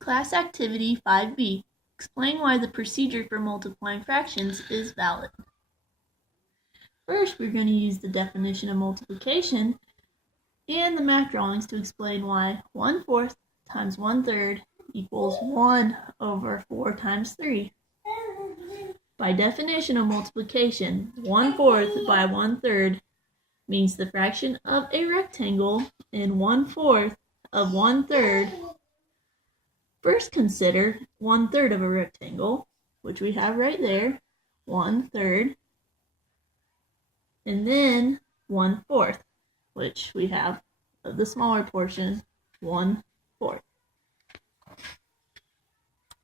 Class Activity 5B. Explain why the procedure for multiplying fractions is valid. First, we're going to use the definition of multiplication and the math drawings to explain why 1/4 times 1/3 equals 1 over 4 times 3. By definition of multiplication, 1/4 by 1/3 means the fraction of a rectangle and 1/4 of 1/3. First, consider 1/3 of a rectangle, which we have right there, 1/3, and then 1/4, which we have of the smaller portion, 1/4.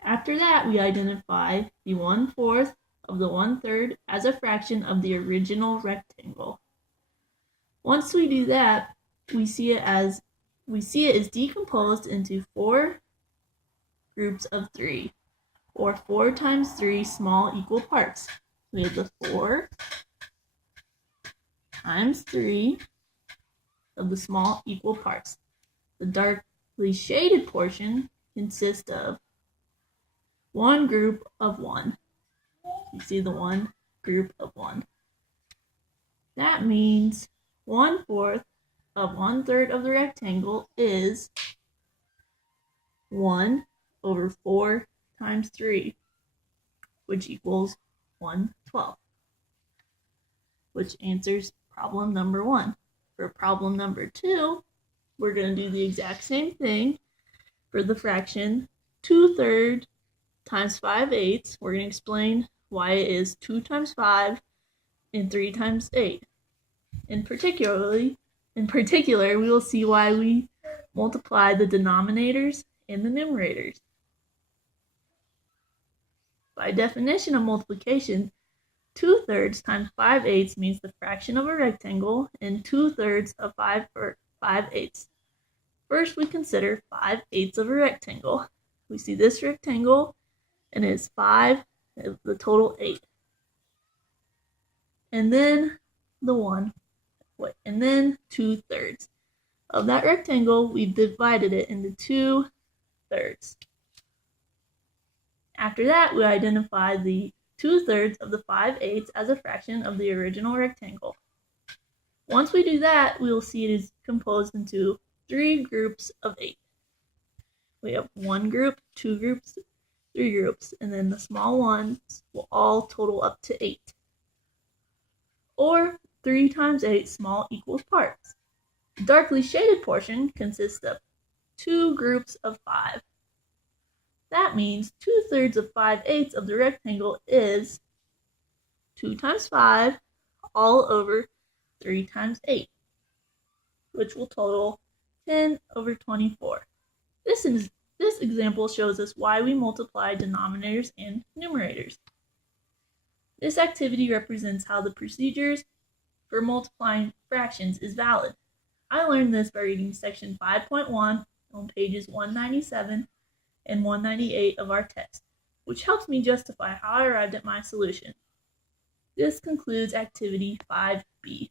After that, we identify the 1/4 of the 1/3 as a fraction of the original rectangle. Once we do that, we see it as decomposed into 4 groups of 3, or 4 times 3 small equal parts. We have the 4 times 3 of the small equal parts. The darkly shaded portion consists of one group of 1. You see the one group of 1. That means 1/4 of 1/3 of the rectangle is 1 over 4 times 3, which equals 1/12, which answers problem number 1. For problem number 2, we're going to do the exact same thing. For the fraction 2/3 times 5/8, we're going to explain why it is 2 times 5 and 3 times 8. In particular, we will see why we multiply the denominators and the numerators. By definition of multiplication, 2/3 times 5/8 means the fraction of a rectangle and 2/3 of 5/8. First, we consider 5/8 of a rectangle. We see this rectangle, and it's 5, the total 8. And then and then 2/3. Of that rectangle, we've divided it into 2/3. After that, we identify the 2/3 of the 5/8 as a fraction of the original rectangle. Once we do that, we will see it is composed into 3 groups of 8. We have 1 group, 2 groups, 3 groups, and then the small ones will all total up to 8. Or 3 times 8 small equal parts. The darkly shaded portion consists of 2 groups of 5. That means 2/3 of 5/8 of the rectangle is 2 times 5 all over 3 times 8, which will total 10 over 24. This example shows us why we multiply denominators and numerators. This activity represents how the procedures for multiplying fractions is valid. I learned this by reading section 5.1 on pages 197 and 198 of our text, which helps me justify how I arrived at my solution. This concludes activity 5B.